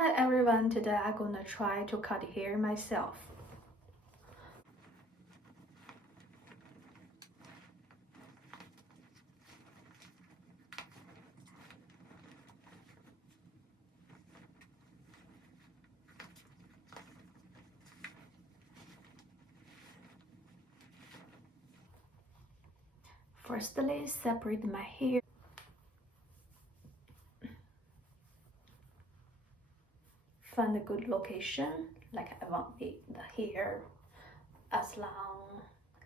Hi everyone, today I'm gonna try to cut hair myself. Firstly, separate my hair. Find a good location, like I want the hair as long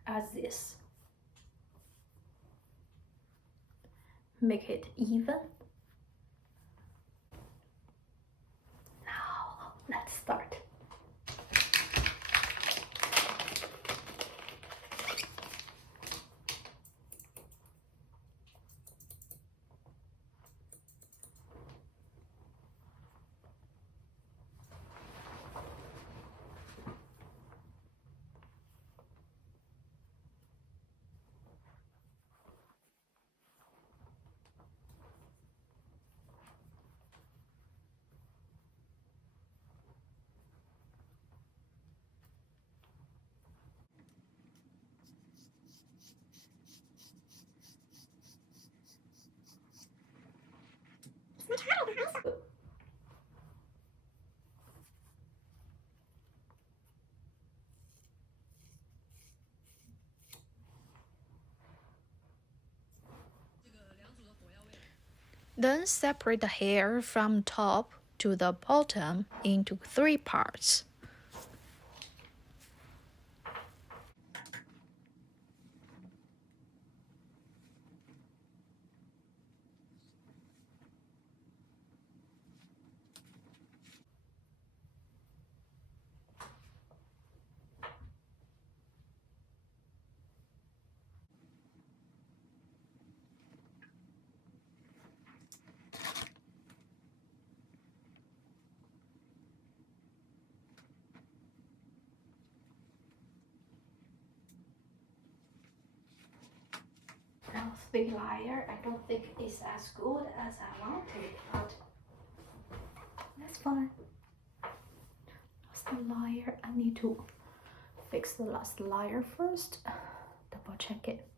as this. Make it even. Now, let's start. Then separate the hair from top to the bottom into 3 parts. Now, thick layer, I don't think it's as good as I wanted, but that's fine. Last layer, I need to fix the last layer first. Double check it.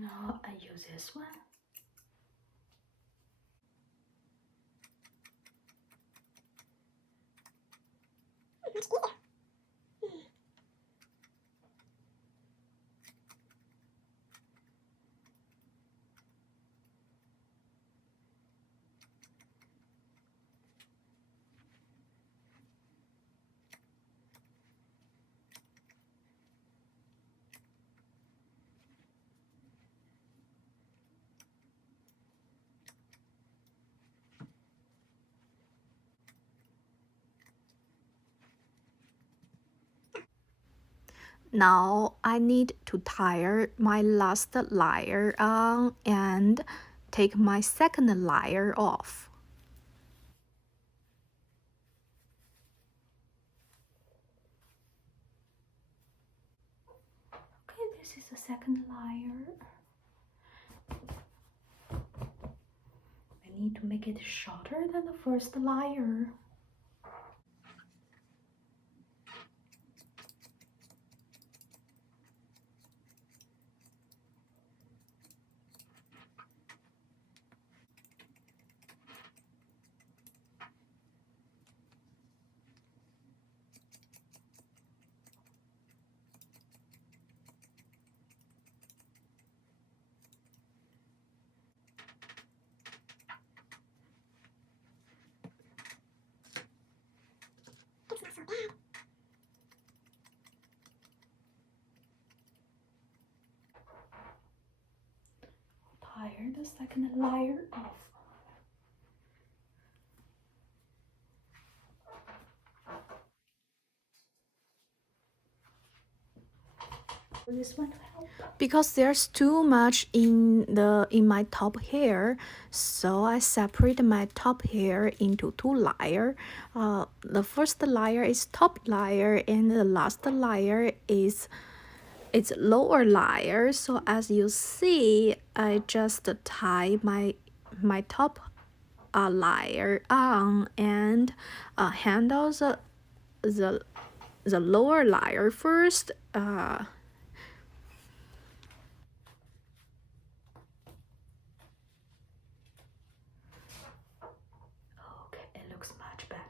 Now I use this one. Now I need to tie my last layer on and take my second layer off. Okay, this is the second layer. I need to make it shorter than the first layer. Tie the second layer off. Because there's too much in my top hair, so I separate my top hair into two layers. The first layer is top layer, and the last layer is its lower layer. So as you see, I just tie my top layer on and handle the the lower layer first. Okay, it looks much better.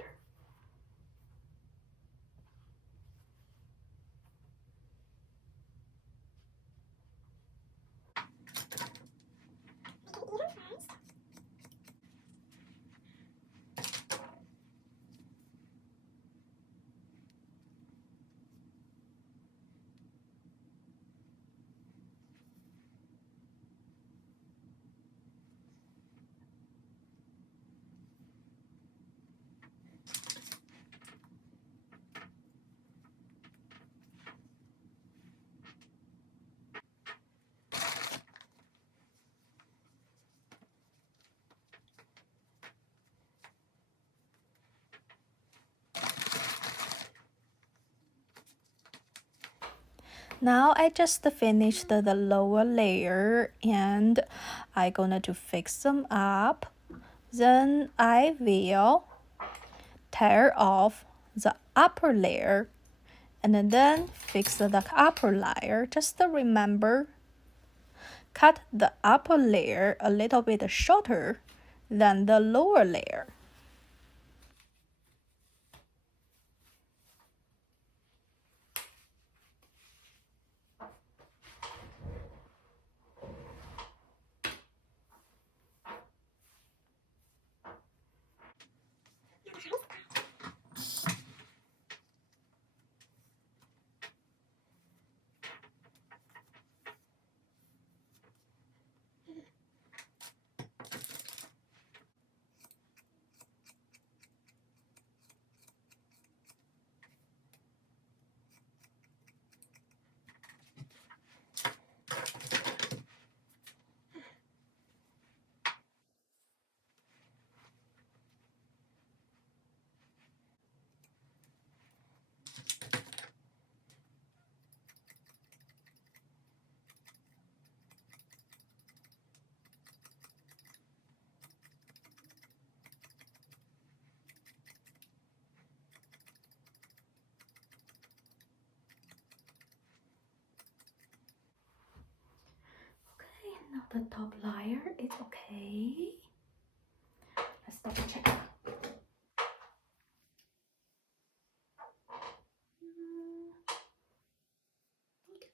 Now I just finished the lower layer and I gonna to fix them up. Then I will tear off the upper layer and then fix the upper layer. Just remember, cut the upper layer a little bit shorter than the lower layer. Okay, now the top layer is okay. Let's double check.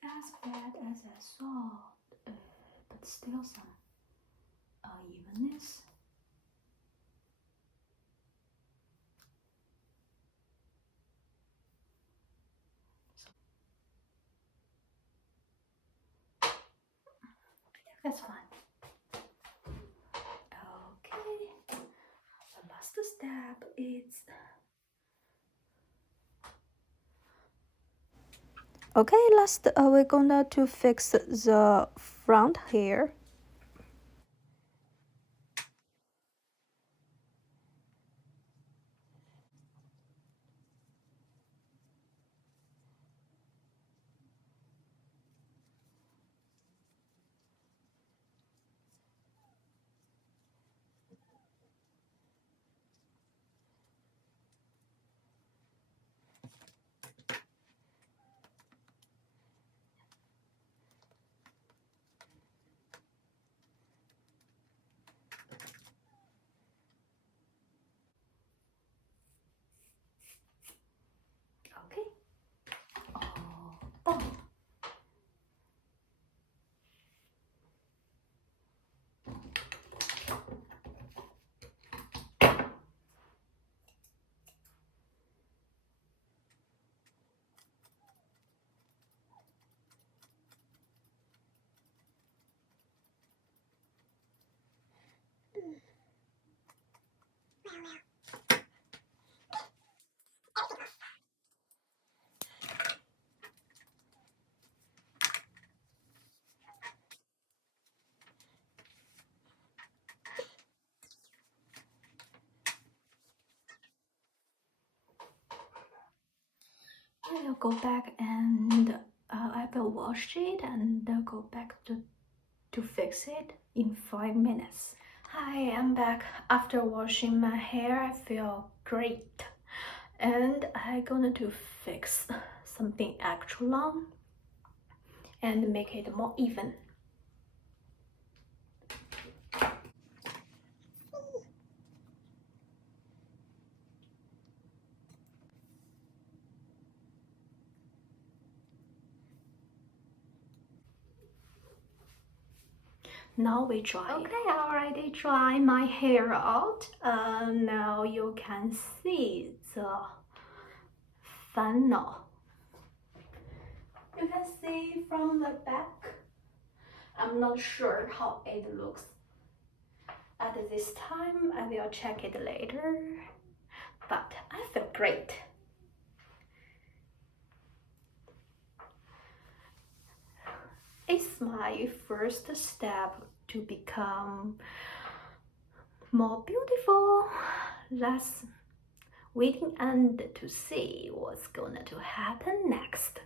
Not as bad as I thought, but still some unevenness. That's fine. Okay, the last step is okay. Last, we're gonna to fix the front hair. I'll go back and I will wash it and go back to fix it in 5 minutes. Hi, I'm back. After washing my hair, I feel great. And I'm gonna to fix something extra long and make it more even. Now we dry. Okay, I already dry my hair out. Now you can see the funnel. You can see from the back. I'm not sure how it looks. At this time, I will check it later. But I feel great. It's my first step to become more beautiful. Let's waiting and to see what's going to happen next.